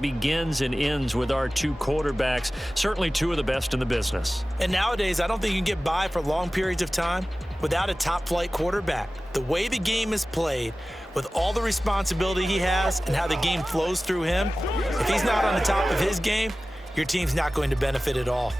Begins and ends with our two quarterbacks, certainly two of the best in the business. And nowadays, I don't think you can get by for long periods of time without a top-flight quarterback. The way the game is played, with all the responsibility he has and how the game flows through him, if he's not on the top of his game, your team's not going to benefit at all.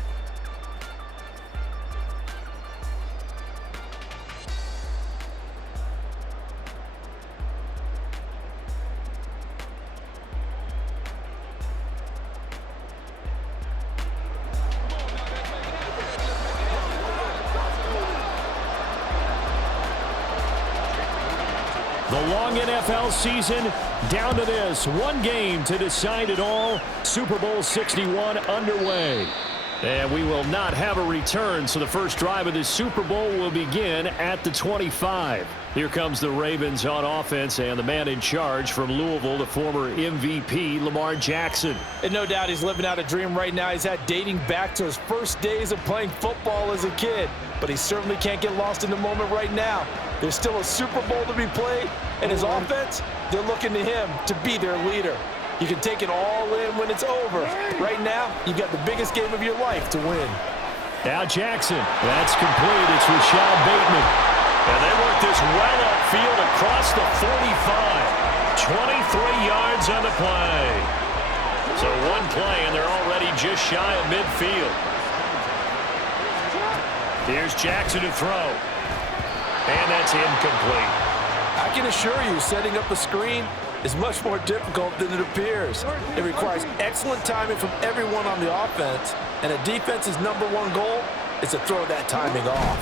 The long NFL season down to this. One game to decide it all. Super Bowl 61 underway. And we will not have a return, so the first drive of this Super Bowl will begin at the 25. Here comes the Ravens on offense, and the man in charge from Louisville, the former MVP, Lamar Jackson. And no doubt he's living out a dream right now. He's had dating back to his first days of playing football as a kid. But he certainly can't get lost in the moment right now. There's still a Super Bowl to be played, and his offense, they're looking to him to be their leader. You can take it all in when it's over. Right now, you've got the biggest game of your life to win. Now Jackson, that's complete. It's Rashad Bateman. And they work this well upfield across the 45. 23 yards on the play. So one play, and they're already just shy of midfield. Here's Jackson to throw. And that's incomplete. I can assure you, setting up a screen is much more difficult than it appears. It requires excellent timing from everyone on the offense, and a defense's #1 goal is to throw that timing off.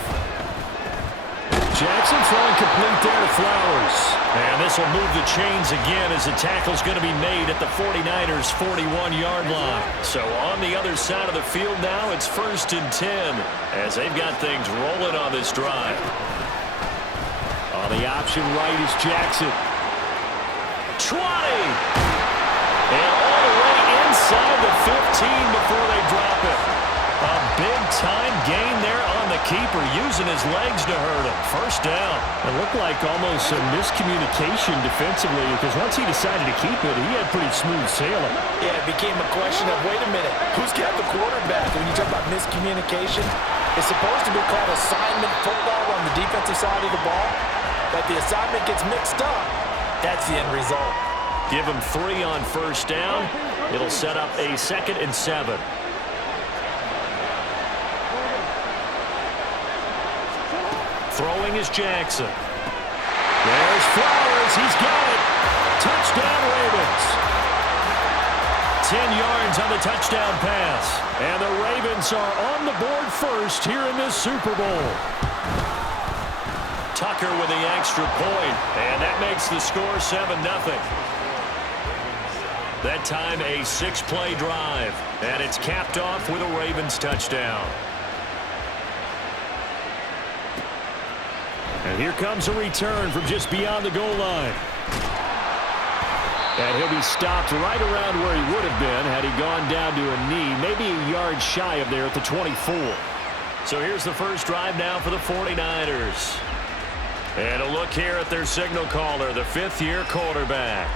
Jackson throwing complete there to Flowers. And this will move the chains again as the tackle's going to be made at the 49ers' 41-yard line. So on the other side of the field now, it's 1st and 10 as they've got things rolling on this drive. On the option right is Jackson. 20! And all the way inside the 15 before they drop it. A big-time gain there on the keeper, using his legs to hurt him. First down. It looked like almost some miscommunication defensively, because once he decided to keep it, he had pretty smooth sailing. Yeah, it became a question of, wait a minute, who's got the quarterback? When you talk about miscommunication, it's supposed to be called assignment football on the defensive side of the ball, but the assignment gets mixed up. That's the end result. Give him 3 on first down. It'll set up a 2nd and 7. Throwing is Jackson. There's Flowers. He's got it. Touchdown, Ravens. 10 yards on the touchdown pass. And the Ravens are on the board first here in this Super Bowl. Tucker with the extra point, and that makes the score 7-0. That time a 6-play drive, and it's capped off with a Ravens touchdown. And here comes a return from just beyond the goal line. And he'll be stopped right around where he would have been had he gone down to a knee, maybe a yard shy of there at the 24. So here's the first drive now for the 49ers. And a look here at their signal caller, the 5th-year quarterback.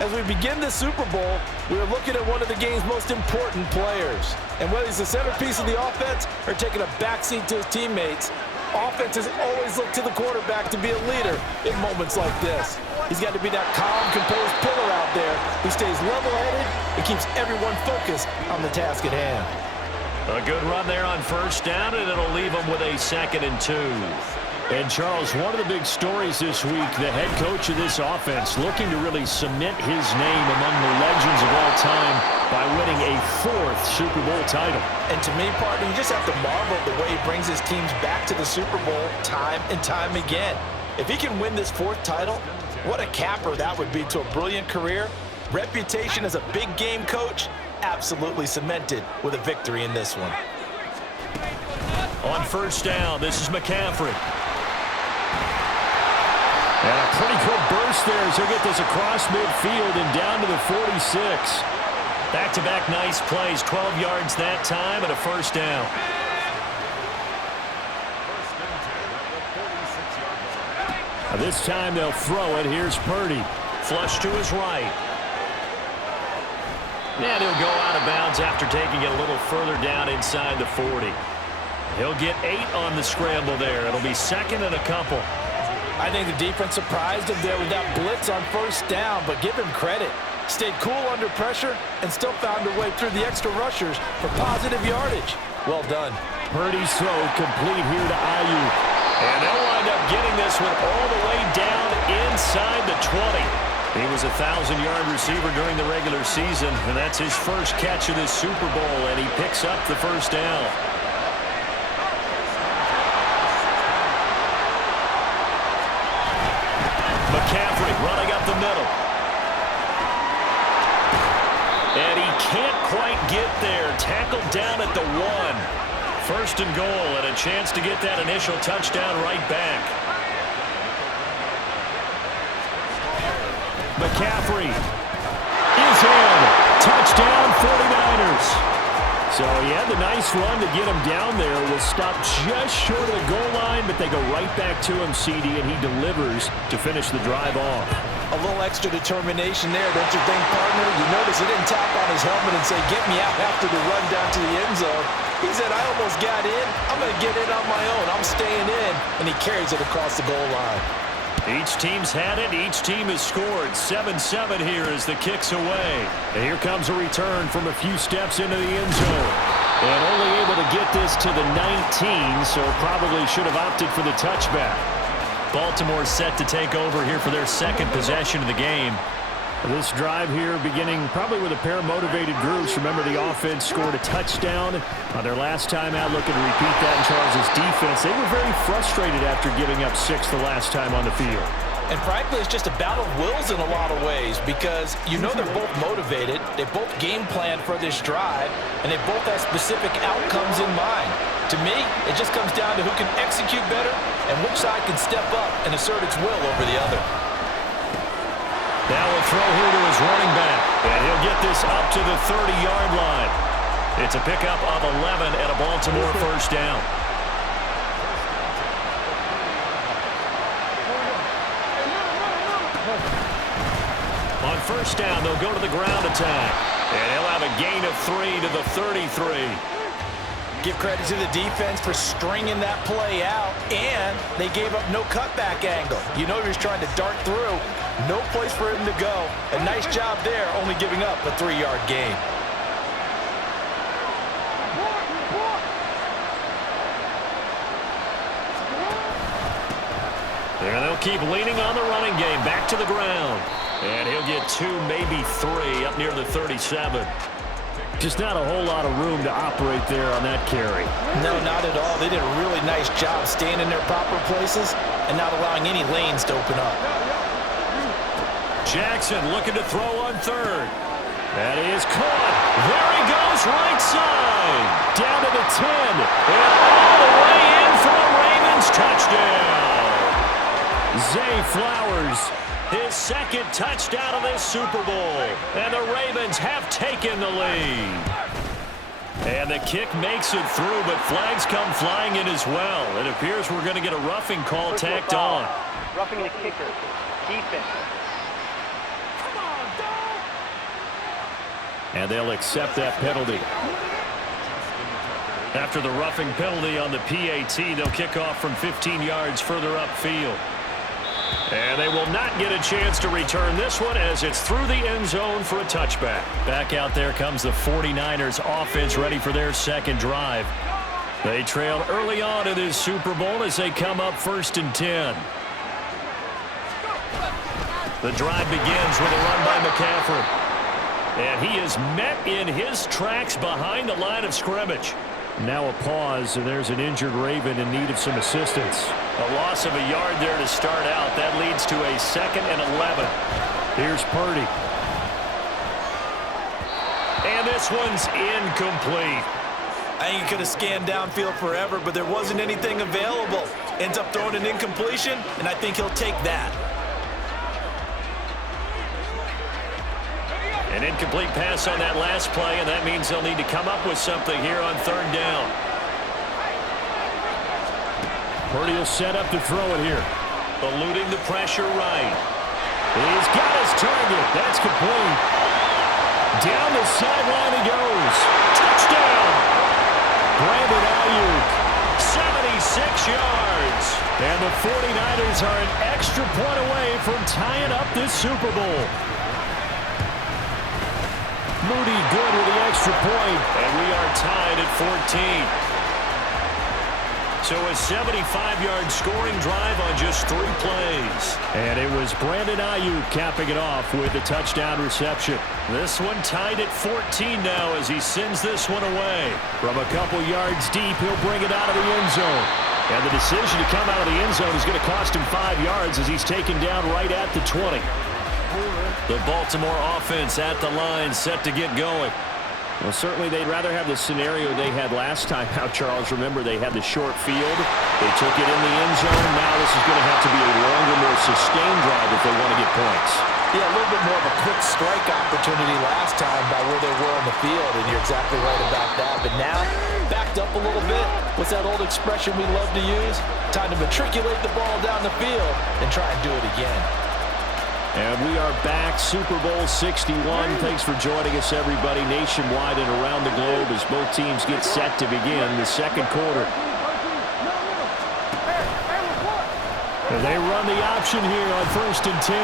As we begin the Super Bowl, we're looking at one of the game's most important players. And whether he's the centerpiece of the offense or taking a backseat to his teammates, offenses always look to the quarterback to be a leader in moments like this. He's got to be that calm, composed pillar out there who stays level-headed and keeps everyone focused on the task at hand. A good run there on first down, and it'll leave them with a 2nd and 2. And, Charles, one of the big stories this week, the head coach of this offense looking to really cement his name among the legends of all time by winning a 4th Super Bowl title. And to me, partner, you just have to marvel at the way he brings his teams back to the Super Bowl time and time again. If he can win this 4th title, what a capper that would be to a brilliant career. Reputation as a big game coach, absolutely cemented with a victory in this one. On first down, this is McCaffrey. And a pretty good burst there as he'll get this across midfield and down to the 46. Back-to-back nice plays, 12 yards that time and a first down. This time they'll throw it. Here's Purdy. Flush to his right. And he'll go out of bounds after taking it a little further down inside the 40. He'll get 8 on the scramble there. It'll be second and a couple. I think the defense surprised him there with that blitz on first down, but give him credit. Stayed cool under pressure and still found a way through the extra rushers for positive yardage. Well done. Purdy's throw complete here to Ayuk. And they'll wind up getting this one all the way down inside the 20. He was a 1,000-yard receiver during the regular season, and that's his first catch of this Super Bowl, and he picks up the first down. McCaffrey running up the middle. And he can't quite get there. Tackled down at the 1. First and goal, and a chance to get that initial touchdown right back. McCaffrey is in. Touchdown 49ers. So he had the nice run to get him down there. Was stopped just short of the goal line, but they go right back to him, CD, and he delivers to finish the drive off. A little extra determination there, don't you think, partner? You notice he didn't tap on his helmet and say, get me out after the run down to the end zone. He said, I almost got in. I'm going to get in on my own. I'm staying in. And he carries it across the goal line. Each team's had it. Each team has scored. 7-7 here as the kick's away. And here comes a return from a few steps into the end zone. And only able to get this to the 19, so probably should have opted for the touchback. Baltimore set to take over here for their second possession of the game. This drive here beginning probably with a pair of motivated groups. Remember, the offense scored a touchdown on their last time out, looking to repeat that in Charles' defense. They were very frustrated after giving up 6 the last time on the field. And frankly, it's just a battle of wills in a lot of ways because you know they're both motivated, they both game plan for this drive, and they both have specific outcomes in mind. To me, it just comes down to who can execute better and which side can step up and assert its will over the other. Now a throw here to his running back, and he'll get this up to the 30-yard line. It's a pickup of 11 and a Baltimore first down. On first down, they'll go to the ground attack, and he'll have a gain of 3 to the 33. Give credit to the defense for stringing that play out, and they gave up no cutback angle. You know he was trying to dart through. No place for him to go. A nice job there, only giving up a 3-yard gain. There they'll keep leaning on the running game. Back to the ground. And he'll get 2, maybe 3 up near the 37. Just not a whole lot of room to operate there on that carry. No, not at all. They did a really nice job staying in their proper places and not allowing any lanes to open up. Jackson looking to throw on third. That is caught. There he goes, right side. Down to the 10. And all the way in for a Ravens touchdown. Zay Flowers, his second touchdown of this Super Bowl. And the Ravens have taken the lead. And the kick makes it through, but flags come flying in as well. It appears we're going to get a roughing call tacked on. Roughing the kicker. Defense. And they'll accept that penalty. After the roughing penalty on the PAT, they'll kick off from 15 yards further upfield. And they will not get a chance to return this one as it's through the end zone for a touchback. Back out there comes the 49ers offense ready for their second drive. They trailed early on in this Super Bowl as they come up 1st and 10. The drive begins with a run by McCaffrey. And he is met in his tracks behind the line of scrimmage. Now a pause, and there's an injured Raven in need of some assistance. A loss of a yard there to start out. That leads to a 2nd and 11. Here's Purdy. And this one's incomplete. I think he could have scanned downfield forever, but there wasn't anything available. Ends up throwing an incompletion, and I think he'll take that. An incomplete pass on that last play, and that means they'll need to come up with something here on 3rd down. Purdy will set up to throw it here. Eluding the pressure right. He's got his target. That's complete. Down the sideline he goes. Touchdown! Brandon Ayuk, 76 yards. And the 49ers are an extra point away from tying up this Super Bowl. Moody good with the extra point, and we are tied at 14. So a 75-yard scoring drive on just 3 plays. And it was Brandon Ayuk capping it off with a touchdown reception. This one tied at 14 now as he sends this one away. From a couple yards deep, he'll bring it out of the end zone. And the decision to come out of the end zone is going to cost him 5 yards as he's taken down right at the 20. The Baltimore offense at the line, set to get going. Well, certainly they'd rather have the scenario they had last time out, Charles. Remember, they had the short field. They took it in the end zone. Now this is going to have to be a longer, more sustained drive if they want to get points. Yeah, a little bit more of a quick strike opportunity last time by where they were on the field, and you're exactly right about that. But now, backed up a little bit. What's that old expression we love to use? Time to matriculate the ball down the field and try and do it again. And we are back, Super Bowl 61. Thanks for joining us, everybody, nationwide and around the globe as both teams get set to begin the second quarter. And they run the option here on 1st and 10.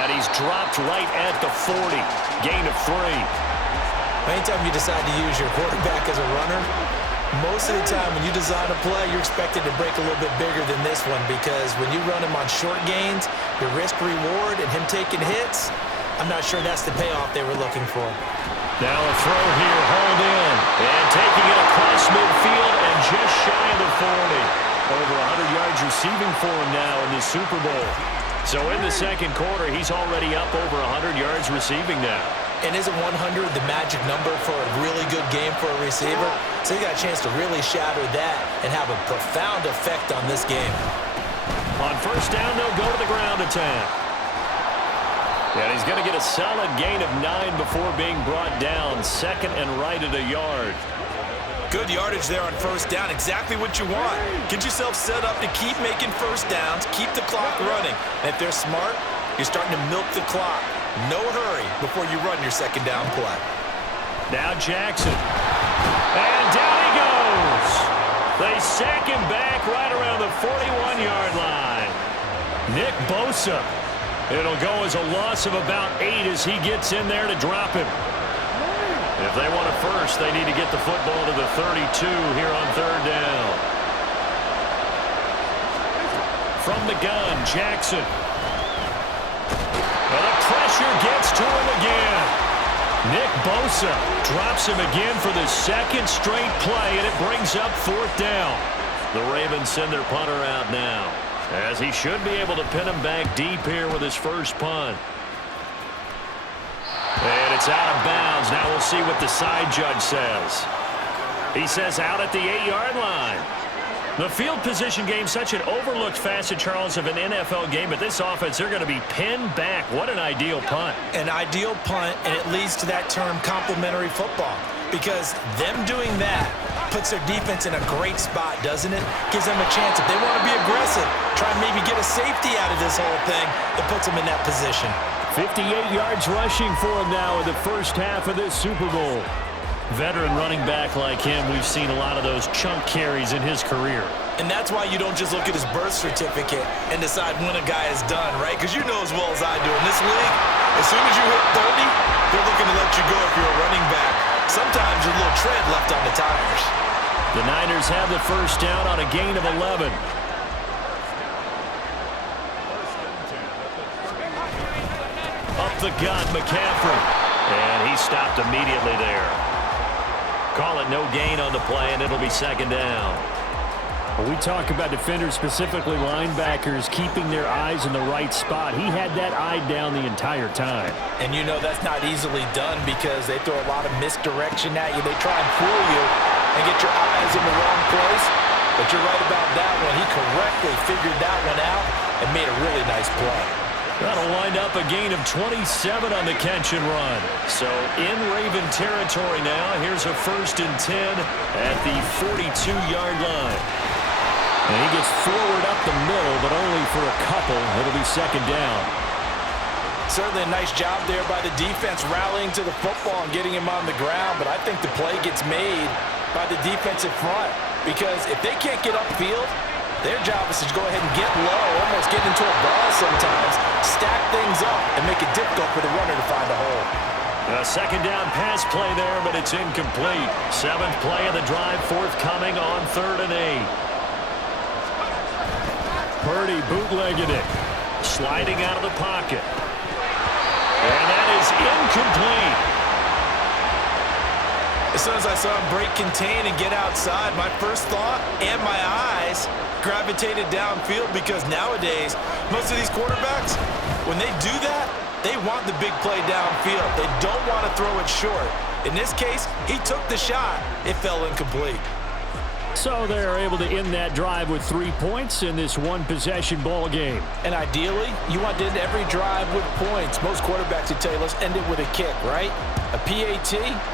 And he's dropped right at the 40. Gain of 3. Anytime you decide to use your quarterback as a runner, most of the time when you design a play, you're expected to break a little bit bigger than this one, because when you run him on short gains, your risk-reward and him taking hits, I'm not sure that's the payoff they were looking for. Now a throw here, hauled in, and taking it across midfield and just shy of the 40. Over 100 yards receiving for him now in the Super Bowl. So in the second quarter, he's already up over 100 yards receiving now. And isn't 100 the magic number for a really good game for a receiver? So you got a chance to really shatter that and have a profound effect on this game. On 1st down, they'll go to the ground attack. And he's going to get a solid gain of 9 before being brought down. 2nd and right at a yard. Good yardage there on 1st down. Exactly what you want. Get yourself set up to keep making 1st downs, keep the clock running. And if they're smart, you're starting to milk the clock. No hurry before you run your 2nd down play. Now Jackson. And down he goes. They sack him back right around the 41-yard line. Nick Bosa. It'll go as a loss of about 8 as he gets in there to drop him. If they want a first, they need to get the football to the 32 here on 3rd down. From the gun, Jackson. Well, the pressure gets to him again. Nick Bosa drops him again for the 2nd straight play, and it brings up 4th down. The Ravens send their punter out now, as he should be able to pin him back deep here with his first punt. And it's out of bounds. Now we'll see what the side judge says. He says out at the 8-yard line. The field position game, such an overlooked facet, Charles, of an NFL game, but this offense, they're going to be pinned back. What an ideal punt. An ideal punt, and it leads to that term complementary football, because them doing that puts their defense in a great spot, doesn't it? Gives them a chance. If they want to be aggressive, try and maybe get a safety out of this whole thing, it puts them in that position. 58 yards rushing for him now in the first half of this Super Bowl. Veteran running back like him, we've seen a lot of those chunk carries in his career. And that's why you don't just look at his birth certificate and decide when a guy is done, right? Because you know as well as I do, in this league, as soon as you hit 30, they're looking to let you go if you're a running back. Sometimes there's a little tread left on the tires. The Niners have the first down on a gain of 11. Up the gut, McCaffrey. And he stopped immediately there. Call it no gain on the play, and it'll be 2nd down. When we talk about defenders, specifically linebackers, keeping their eyes in the right spot, he had that eye down the entire time. And you know that's not easily done because they throw a lot of misdirection at you. They try and fool you and get your eyes in the wrong place. But you're right about that one. He correctly figured that one out and made a really nice play. That'll wind up a gain of 27 on the catch and run. So in Raven territory now, here's a 1st and 10 at the 42-yard line. And he gets forward up the middle, but only for a couple. It'll be 2nd down. Certainly a nice job there by the defense rallying to the football and getting him on the ground, but I think the play gets made by the defensive front because if they can't get upfield, their job is to go ahead and get low, almost get into a ball sometimes, stack things up, and make it difficult for the runner to find a hole. A second down pass play there, but it's incomplete. Seventh play of the drive forthcoming on 3rd and 8. Purdy bootlegging it. Sliding out of the pocket. And that is incomplete. As soon as I saw him break contain and get outside, my first thought and my eyes gravitated downfield because nowadays, most of these quarterbacks, when they do that, they want the big play downfield. They don't want to throw it short. In this case, he took the shot. It fell incomplete. So they're able to end that drive with 3 points in this one-possession ball game. And ideally, you want to end every drive with points. Most quarterbacks would tell you, let's end it with a kick, right? A PAT,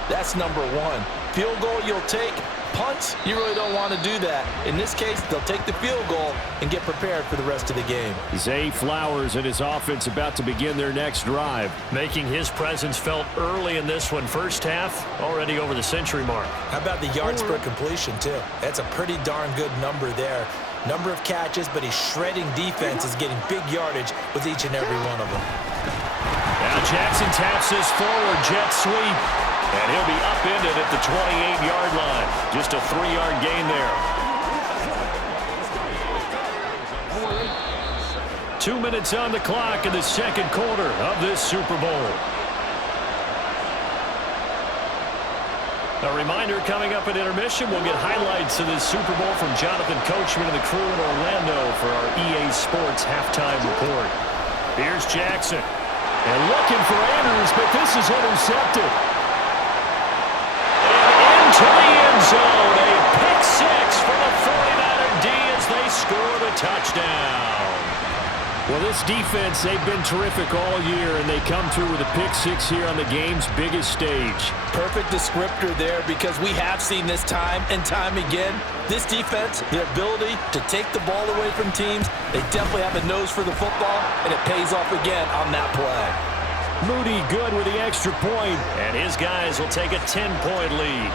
that's number one. Field goal you'll take. Punts, you really don't want to do that. In this case, they'll take the field goal and get prepared for the rest of the game. Zay Flowers and his offense about to begin their next drive. Making his presence felt early in this one. First half, already over the century mark. How about the yards per completion, too? That's a pretty darn good number there. Number of catches, but he's shredding defenses, getting big yardage with each and every one of them. Now Jackson taps this forward jet sweep. And he'll be upended at the 28-yard line. Just a 3-yard gain there. 2 minutes on the clock in the second quarter of this Super Bowl. A reminder, coming up at intermission, we'll get highlights of this Super Bowl from Jonathan Coachman and the crew in Orlando for our EA Sports halftime report. Here's Jackson. And looking for Andrews, but this is intercepted. To the end zone, a pick six for the 49er D as they score the touchdown. Well, this defense, they've been terrific all year, and they come through with a pick six here on the game's biggest stage. Perfect descriptor there because we have seen this time and time again. This defense, their ability to take the ball away from teams, they definitely have a nose for the football, and it pays off again on that play. Moody good with the extra point. And his guys will take a 10-point lead.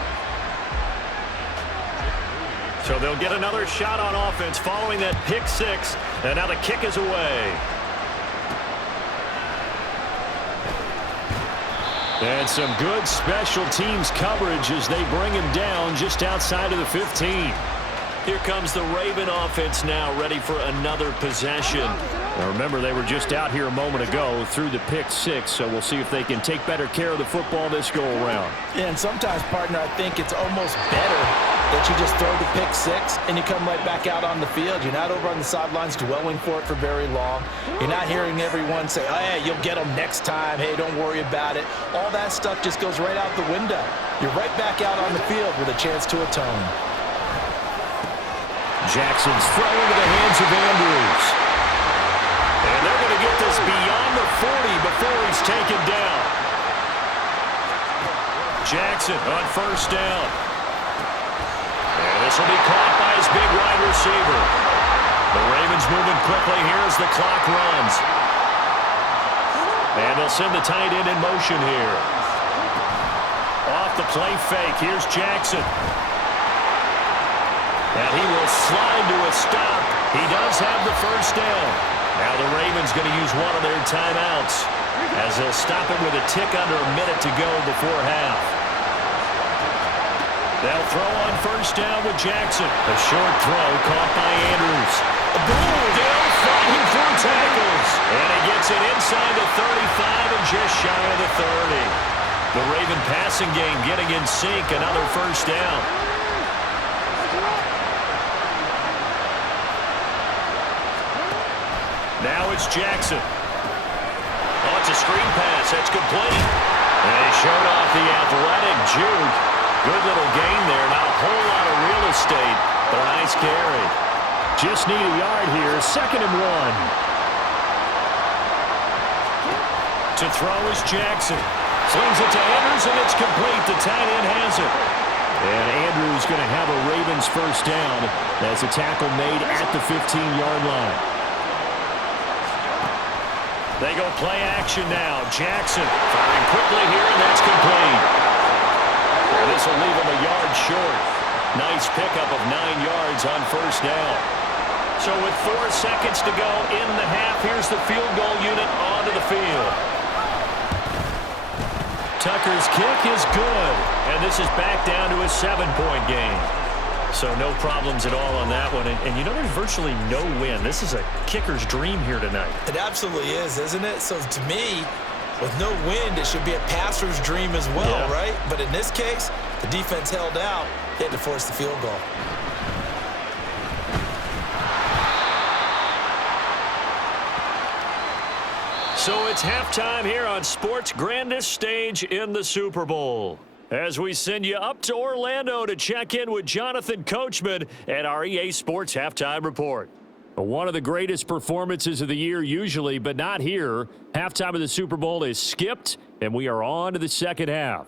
So they'll get another shot on offense following that pick six. And now the kick is away. And some good special teams coverage as they bring him down just outside of the 15. Here comes the Raven offense now, ready for another possession. Now remember, they were just out here a moment ago through the pick six, so we'll see if they can take better care of the football this go-around. Yeah, and sometimes, partner, I think it's almost better that you just throw the pick six and you come right back out on the field. You're not over on the sidelines dwelling for it for very long. You're not hearing everyone say, oh, hey, you'll get them next time. Hey, don't worry about it. All that stuff just goes right out the window. You're right back out on the field with a chance to atone. Jackson's throw into the hands of Andrews. And they're going to get this beyond the 40 before he's taken down. Jackson on first down. And this will be caught by his big wide receiver. The Ravens moving quickly here as the clock runs. And they'll send the tight end in motion here. Off the play fake, here's Jackson. And he will slide to a stop. He does have the first down. Now the Ravens going to use one of their timeouts as they'll stop it with a tick under a minute to go before half. They'll throw on first down with Jackson. A short throw caught by Andrews. Boom! Still fighting through tackles. And he gets it inside the 35 and just shy of the 30. The Raven passing game getting in sync. Another first down. Now it's Jackson. Oh, it's a screen pass. That's complete. And he showed off the athletic juke. Good little gain there. Not a whole lot of real estate, but a nice carry. Just need a yard here. 2nd and 1. To throw is Jackson. Slings it to Andrews, and it's complete. The tight end has it. And Andrews going to have a Ravens first down as a tackle made at the 15-yard line. They go play action now. Jackson firing quickly here, and that's complete. And this will leave him a yard short. Nice pickup of 9 yards on first down. So with 4 seconds to go in the half, here's the field goal unit onto the field. Tucker's kick is good, and this is back down to a 7-point game. So no problems at all on that one. And you know, there's virtually no win. This is a kicker's dream here tonight. It absolutely is, isn't it? So to me, with no wind, it should be a passer's dream as well, yeah. Right? But in this case, the defense held out. They had to force the field goal. So it's halftime here on sports' grandest stage in the Super Bowl. As we send you up to Orlando to check in with Jonathan Coachman at our EA Sports Halftime Report. One of the greatest performances of the year usually, but not here. Halftime of the Super Bowl is skipped, and we are on to the second half.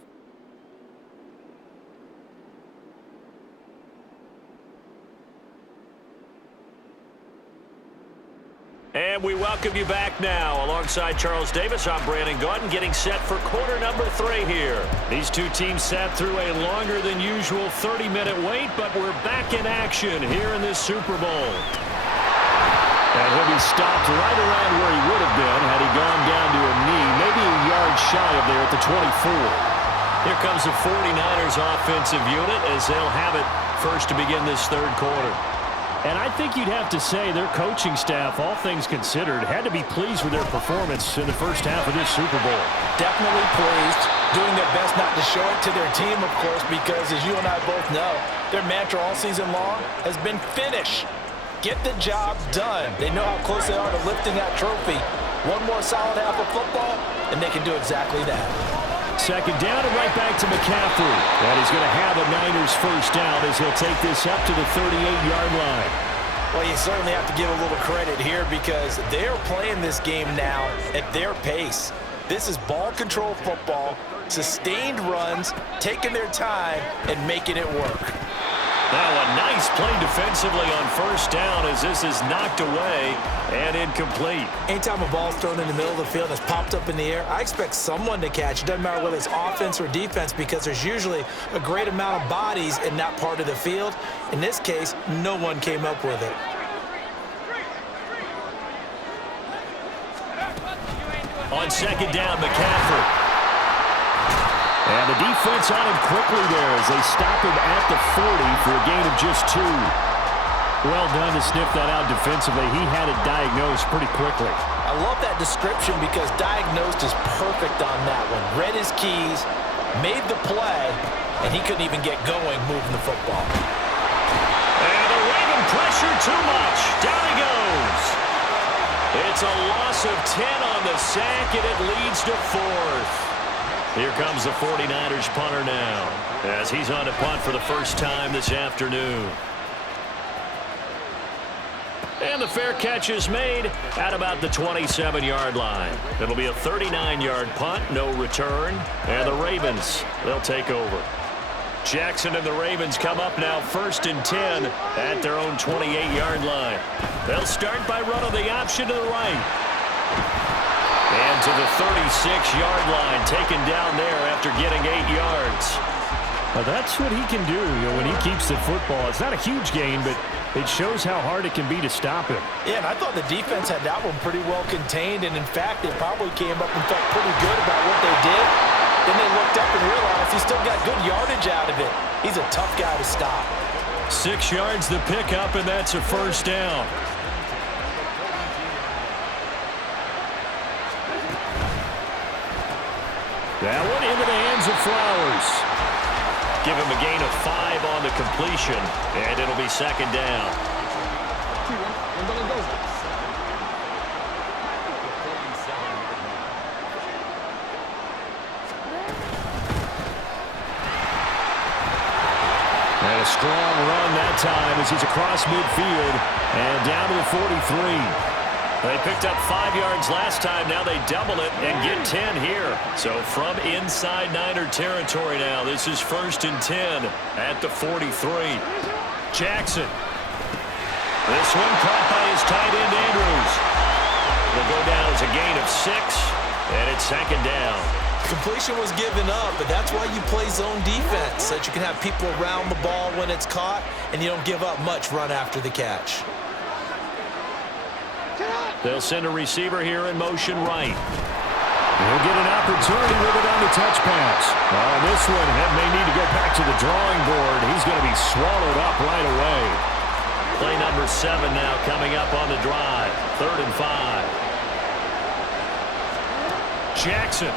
And we welcome you back now. Alongside Charles Davis, I'm Brandon Gaudin, getting set for quarter number 3 here. These two teams sat through a longer than usual 30-minute wait, but we're back in action here in this Super Bowl. And he'll be stopped right around where he would have been had he gone down to a knee, maybe a yard shy of there at the 24. Here comes the 49ers offensive unit as they'll have it first to begin this third quarter. And I think you'd have to say their coaching staff, all things considered, had to be pleased with their performance in the first half of this Super Bowl. Definitely pleased, doing their best not to show it to their team, of course, because as you and I both know, their mantra all season long has been finish. Get the job done. They know how close they are to lifting that trophy. One more solid half of football, and they can do exactly that. Second down and right back to McCaffrey. And he's going to have a Niners first down as he'll take this up to the 38-yard line. Well, you certainly have to give a little credit here because they're playing this game now at their pace. This is ball control football, sustained runs, taking their time, and making it work. Now a nice play defensively on first down as this is knocked away and incomplete. Anytime a ball's thrown in the middle of the field that's popped up in the air, I expect someone to catch. It doesn't matter whether it's offense or defense because there's usually a great amount of bodies in that part of the field. In this case, no one came up with it. On second down, McCaffrey. And the defense on him quickly there as they stop him at the 40 for a gain of just 2. Well done to sniff that out defensively. He had it diagnosed pretty quickly. I love that description because diagnosed is perfect on that one. Read his keys, made the play, and he couldn't even get going moving the football. And the Raven pressure too much. Down he goes. It's a loss of 10 on the sack, and it leads to 4th. Here comes the 49ers punter now as he's on to punt for the first time this afternoon. And the fair catch is made at about the 27-yard line. It'll be a 39-yard punt, no return. And the Ravens, they'll take over. Jackson and the Ravens come up now first and 10 at their own 28-yard line. They'll start by running the option to the right. And to the 36-yard line, taken down there after getting 8 yards. Well, that's what he can do, when he keeps the football. It's not a huge gain, but it shows how hard it can be to stop him. Yeah, and I thought the defense had that one pretty well contained, and in fact, they probably came up and felt pretty good about what they did. Then they looked up and realized he still got good yardage out of it. He's a tough guy to stop. 6 yards the pickup, and that's a first down. That one into the hands of Flowers. Give him a gain of 5 on the completion, and it'll be second down. And a strong run that time as he's across midfield and down to the 43. They picked up 5 yards last time. Now they double it and get 10 here. So from inside Niner territory now, this is first and 10 at the 43. Jackson. This one caught by his tight end, Andrews. It'll go down as a gain of 6, and it's second down. Completion was given up, but that's why you play zone defense, so that you can have people around the ball when it's caught, and you don't give up much run after the catch. They'll send a receiver here in motion right. He'll get an opportunity with it on the touch pass. Oh, this one may need to go back to the drawing board. He's going to be swallowed up right away. Play number 7 now coming up on the drive. 3rd and 5. Jackson.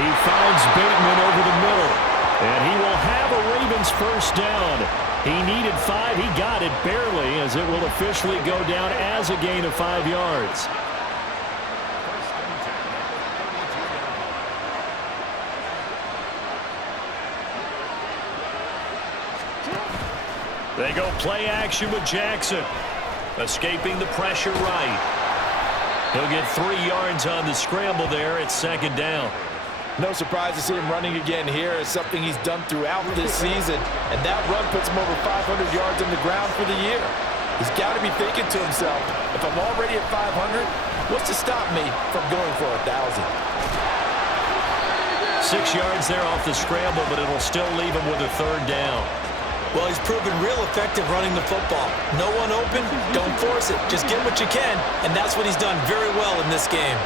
He finds Bateman over the middle. And he will have a Ravens first down. He needed 5. He got it barely, as it will officially go down as a gain of 5 yards. They go play action with Jackson. Escaping the pressure right. He'll get 3 yards on the scramble there. It's second down. No surprise to see him running again here. It's something he's done throughout this season. And that run puts him over 500 yards on the ground for the year. He's got to be thinking to himself, if I'm already at 500, what's to stop me from going for 1,000? 6 yards there off the scramble, but it'll still leave him with a 3rd down. Well, he's proven real effective running the football. No one open, don't force it. Just get what you can, and that's what he's done very well in this game.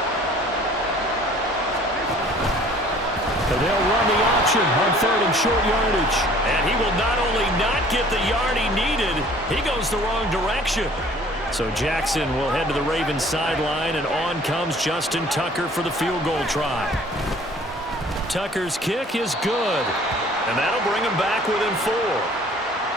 And they'll run the option on 3rd and short yardage. And he will not only not get the yard he needed, he goes the wrong direction. So Jackson will head to the Ravens sideline, and on comes Justin Tucker for the field goal try. Tucker's kick is good, and that'll bring him back within 4.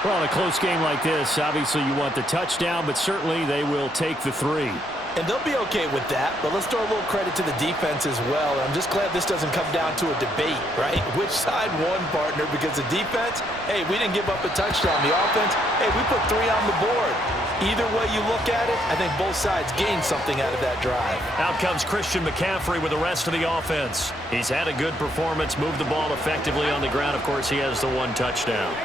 Well, in a close game like this, obviously you want the touchdown, but certainly they will take the 3. And they'll be okay with that, but let's throw a little credit to the defense as well. I'm just glad this doesn't come down to a debate, right? Which side won, partner? Because the defense, hey, we didn't give up a touchdown. The offense, hey, we put 3 on the board. Either way you look at it, I think both sides gained something out of that drive. Out comes Christian McCaffrey with the rest of the offense. He's had a good performance, moved the ball effectively on the ground. Of course, he has the 1 touchdown.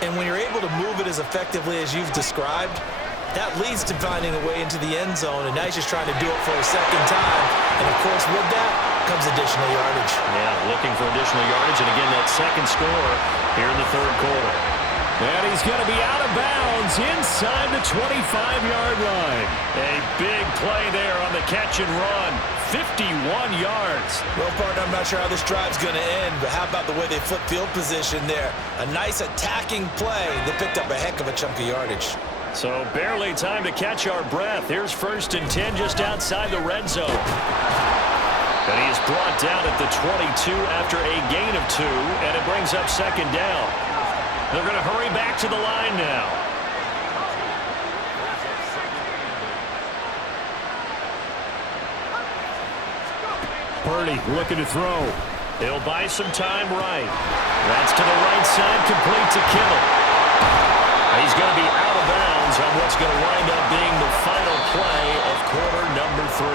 And when you're able to move it as effectively as you've described, that leads to finding a way into the end zone, and now he's just trying to do it for a second time. And, of course, with that comes additional yardage. Yeah, looking for additional yardage, and again, that second score here in the 3rd quarter. And he's going to be out of bounds inside the 25-yard line. A big play there on the catch and run. 51 yards. Well, partner, I'm not sure how this drive's going to end, but how about the way they flip field position there? A nice attacking play that picked up a heck of a chunk of yardage. So barely time to catch our breath. Here's 1st and 10 just outside the red zone. And he is brought down at the 22 after a gain of 2, and it brings up second down. They're going to hurry back to the line now. Purdy looking to throw. He'll buy some time right. That's to the right side, complete to Kittle. He's going to be out of bounds on what's going to wind up being the final play of quarter number 3.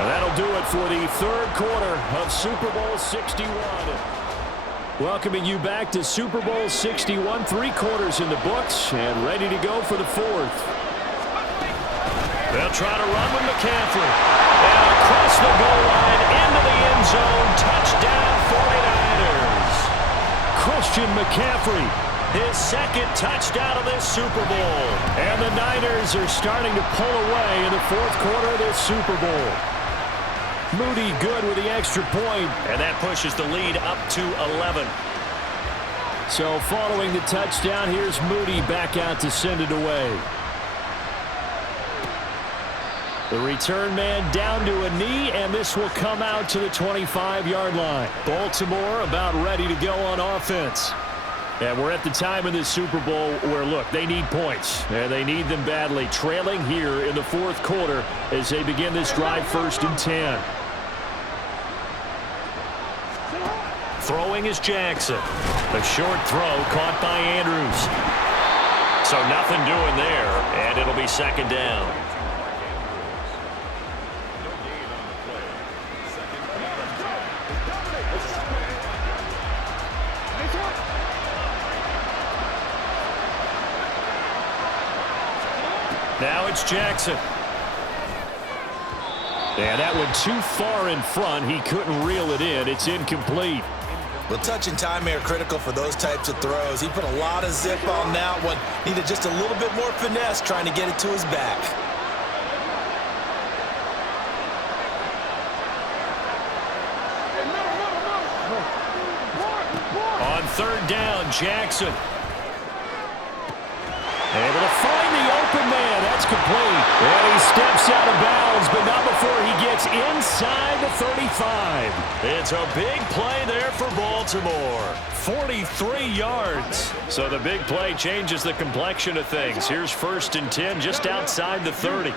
And that'll do it for the 3rd quarter of Super Bowl 61. Welcoming you back to Super Bowl 61. 3 quarters in the books and ready to go for the 4th. They'll try to run with McCaffrey. And across the goal line into the end zone. Touchdown 49ers. Christian McCaffrey. His 2nd touchdown of this Super Bowl. And the Niners are starting to pull away in the 4th quarter of this Super Bowl. Moody good with the extra point. And that pushes the lead up to 11. So following the touchdown, here's Moody back out to send it away. The return man down to a knee, and this will come out to the 25-yard line. Baltimore about ready to go on offense. And we're at the time in this Super Bowl where, look, they need points. And they need them badly. Trailing here in the 4th quarter as they begin this drive 1st and 10. Throwing is Jackson. A short throw caught by Andrews. So nothing doing there, and it'll be second down. Now it's Jackson. And that went too far in front. He couldn't reel it in. It's incomplete. Well, touch and time are critical for those types of throws. He put a lot of zip on that one. Needed just a little bit more finesse trying to get it to his back. On third down, Jackson. Able to find the open man. That's complete. And he steps out of bounds, but not before he gets inside the 35. It's a big play there for Baltimore. 43 yards. So the big play changes the complexion of things. Here's 1st and 10 just outside the 30.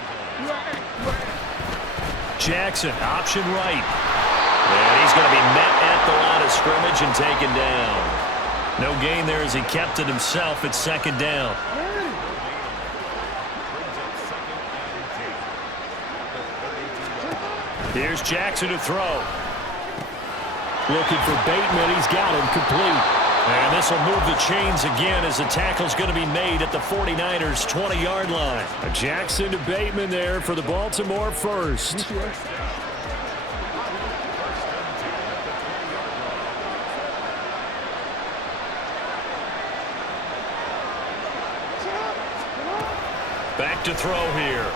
Jackson, option right. And he's going to be met at the line of scrimmage and taken down. No gain there as he kept it himself at 2nd down. Here's Jackson to throw. Looking for Bateman. He's got him complete. And this will move the chains again as the tackle's going to be made at the 49ers' 20-yard line. Jackson to Bateman there for the Baltimore first. Back to throw here.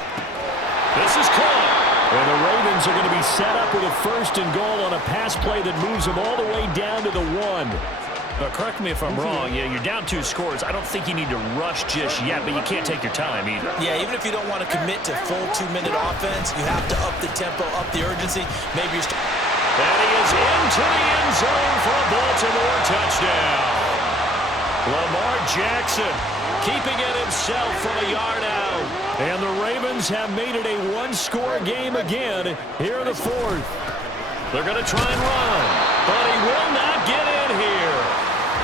This is caught. And the Ravens are going to be set up with a 1st and goal on a pass play that moves them all the way down to the 1. Correct me if I'm wrong. Yeah, you're down 2 scores. I don't think you need to rush just yet, but you can't take your time either. Yeah, even if you don't want to commit to full 2-minute offense, you have to up the tempo, up the urgency. Maybe you're... And he is into the end zone for a Baltimore touchdown. Lamar Jackson keeping it himself from a yard out. And the Ravens have made it a 1-score game again here in the 4th. They're going to try and run, but he will not get in here.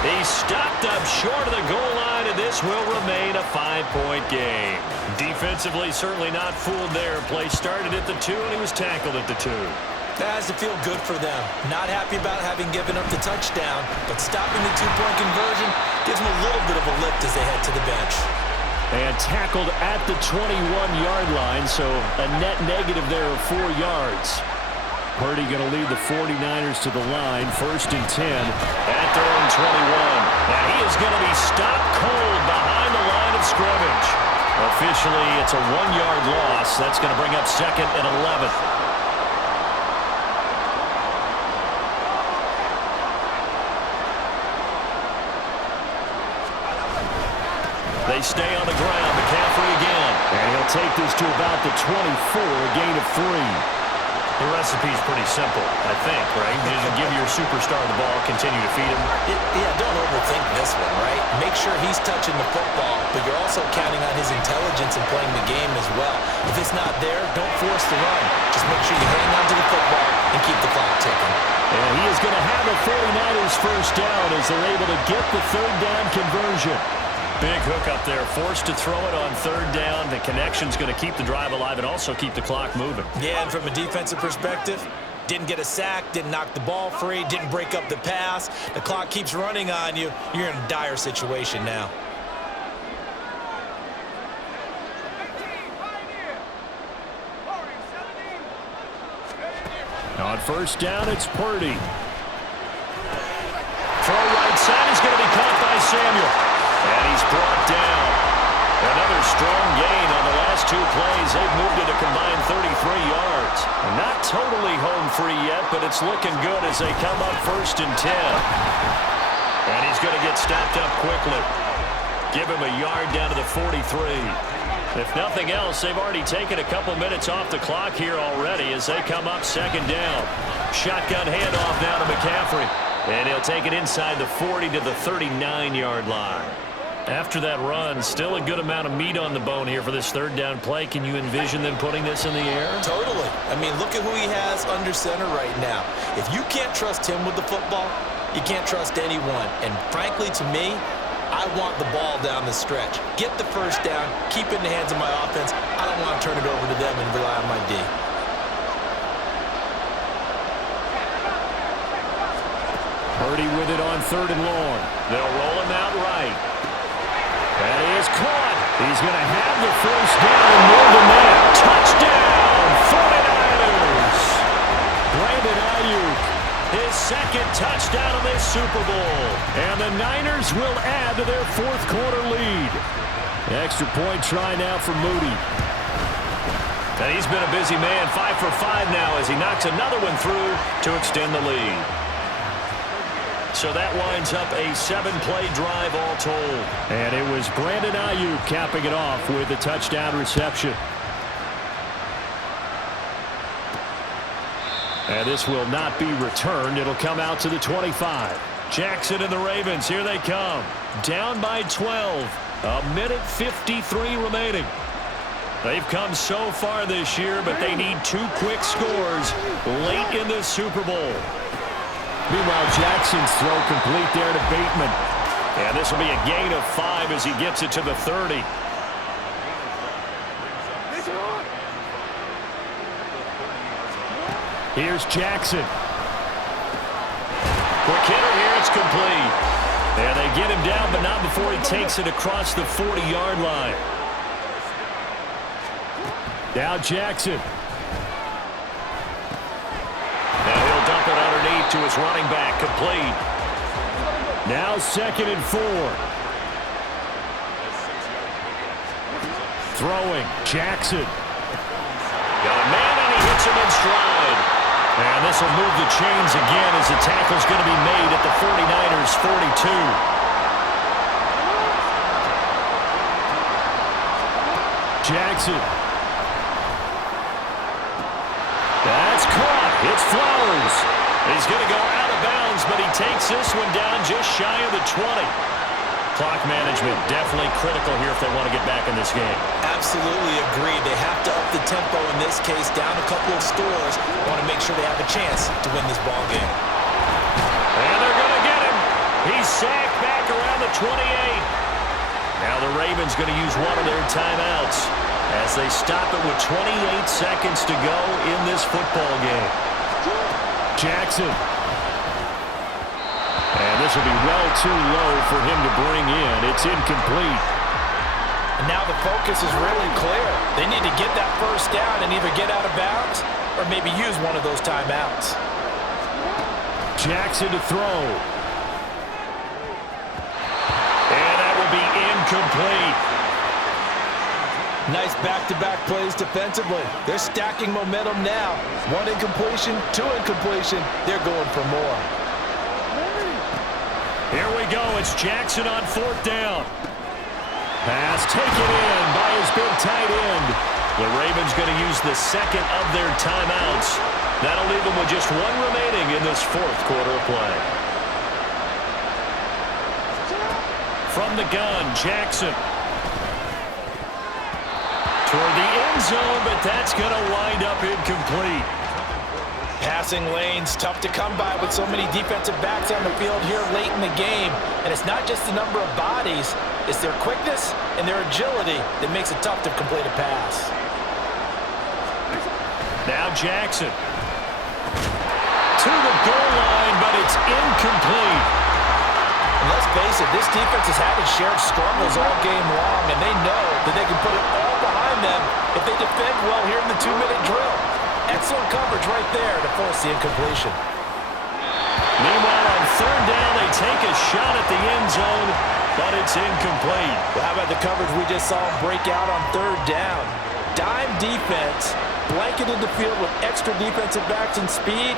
He stopped up short of the goal line, and this will remain a 5-point game. Defensively, certainly not fooled there. Play started at the 2, and he was tackled at the 2. That has to feel good for them. Not happy about having given up the touchdown, but stopping the 2-point conversion gives them a little bit of a lift as they head to the bench. And tackled at the 21-yard line, so a net negative there of 4 yards. Purdy going to lead the 49ers to the line, 1st and 10. At their own 21. And he is going to be stopped cold behind the line of scrimmage. Officially, it's a 1-yard loss. That's going to bring up 2nd and 11. They stay on the ground. McCaffrey again. And he'll take this to about the 24, a gain of 3. The recipe's pretty simple, I think, right? You just give your superstar the ball, continue to feed him. Yeah, don't overthink this one, right? Make sure he's touching the football, but you're also counting on his intelligence in playing the game as well. If it's not there, don't force the run. Just make sure you hang on to the football and keep the clock ticking. And he is going to have the 49ers 1st down as they're able to get the 3rd down conversion. Big hook up there, forced to throw it on 3rd down. The connection's going to keep the drive alive and also keep the clock moving. Yeah, and from a defensive perspective, didn't get a sack, didn't knock the ball free, didn't break up the pass. The clock keeps running on you. You're in a dire situation now. On 1st down, it's Purdy. Throw right side is going to be caught by Samuel. And he's brought down. Another strong gain on the last 2 plays. They've moved it a combined 33 yards. Not totally home free yet, but it's looking good as they come up 1st and 10. And he's going to get stopped up quickly. Give him a yard down to the 43. If nothing else, they've already taken a couple minutes off the clock here already as they come up 2nd down. Shotgun handoff now to McCaffrey. And he'll take it inside the 40 to the 39-yard line. After that run, still a good amount of meat on the bone here for this 3rd down play. Can you envision them putting this in the air? Totally. I mean, look at who he has under center right now. If you can't trust him with the football, you can't trust anyone. And frankly, to me, I want the ball down the stretch. Get the 1st down, keep it in the hands of my offense. I don't want to turn it over to them and rely on my D. Purdy with it on 3rd and long. They'll roll him out right. And he is caught. He's going to have the first down and more than that. Touchdown, 49ers. Brandon Ayuk, his second touchdown of this Super Bowl. And the Niners will add to their fourth quarter lead. Extra point try now for Moody. And he's been a busy man, 5 for 5 now as he knocks another one through to extend the lead. So that winds up a 7-play drive all told. And it was Brandon Ayuk capping it off with a touchdown reception. And this will not be returned. It'll come out to the 25. Jackson and the Ravens, here they come. Down by 12. A minute 53 remaining. They've come so far this year, but they need 2 quick scores late in the Super Bowl. Meanwhile, Jackson's throw complete there to Bateman. And this will be a gain of 5 as he gets it to the 30. Here's Jackson. Quick hitter here, it's complete. And they get him down, but not before he takes it across the 40-yard line. Now Jackson. Now he'll dump it underneath to his running back, complete. Now 2nd and 4. Throwing, Jackson. Got a man and he hits him in stride. And this will move the chains again as the tackle's going to be made at the 49ers' 42. Jackson. That's caught. It's Flowers. He's going to go out of bounds, but he takes this one down just shy of the 20. Clock management definitely critical here if they want to get back in this game. Absolutely agree. They have to up the tempo in this case, down a couple of scores. Want to make sure they have a chance to win this ball game. And they're going to get him. He's sacked back around the 28. Now the Ravens going to use one of their timeouts as they stop it with 28 seconds to go in this football game. Jackson. And this will be well too low for him to bring in. It's incomplete. And now the focus is really clear. They need to get that first down and either get out of bounds or maybe use one of those timeouts. Jackson to throw. And that will be incomplete. Nice back-to-back plays defensively. They're stacking momentum now. 1 incompletion, 2 incompletion. They're going for more. Here we go. It's Jackson on 4th down. Pass taken in by his big tight end. The Ravens going to use the 2nd of their timeouts. That'll leave them with just 1 remaining in this 4th quarter of play. From the gun, Jackson. Toward the end zone, but that's going to wind up incomplete. Passing lanes, tough to come by with so many defensive backs on the field here late in the game. And it's not just the number of bodies, it's their quickness and their agility that makes it tough to complete a pass. Now Jackson. To the goal line, but it's incomplete. And let's face it, this defense has had its share of struggles all game long, and they know that they can put it all behind them if they defend well here in the 2-minute drill. Excellent coverage right there to force the incompletion. Meanwhile, on 3rd down, they take a shot at the end zone, but it's incomplete. Well, how about the coverage we just saw break out on 3rd down? Dime defense, blanketed the field with extra defensive backs and speed,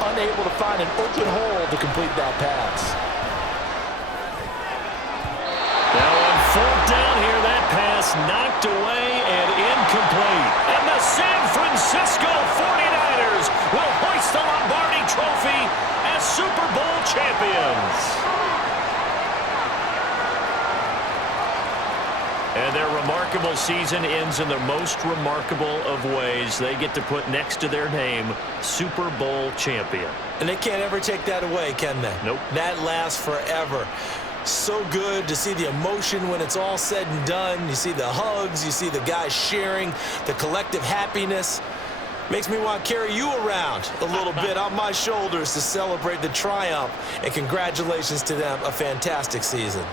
unable to find an open hole to complete that pass. Now on 4th down here, that pass knocked away and incomplete. And the San Francisco 49ers will hoist the Lombardi Trophy as Super Bowl champions. And their remarkable season ends in the most remarkable of ways. They get to put next to their name, Super Bowl champion. And they can't ever take that away, can they? Nope. That lasts forever. So good to see the emotion when it's all said and done. You see the hugs, you see the guys sharing, the collective happiness. Makes me want to carry you around a little bit on my shoulders to celebrate the triumph. And congratulations to them, a fantastic season.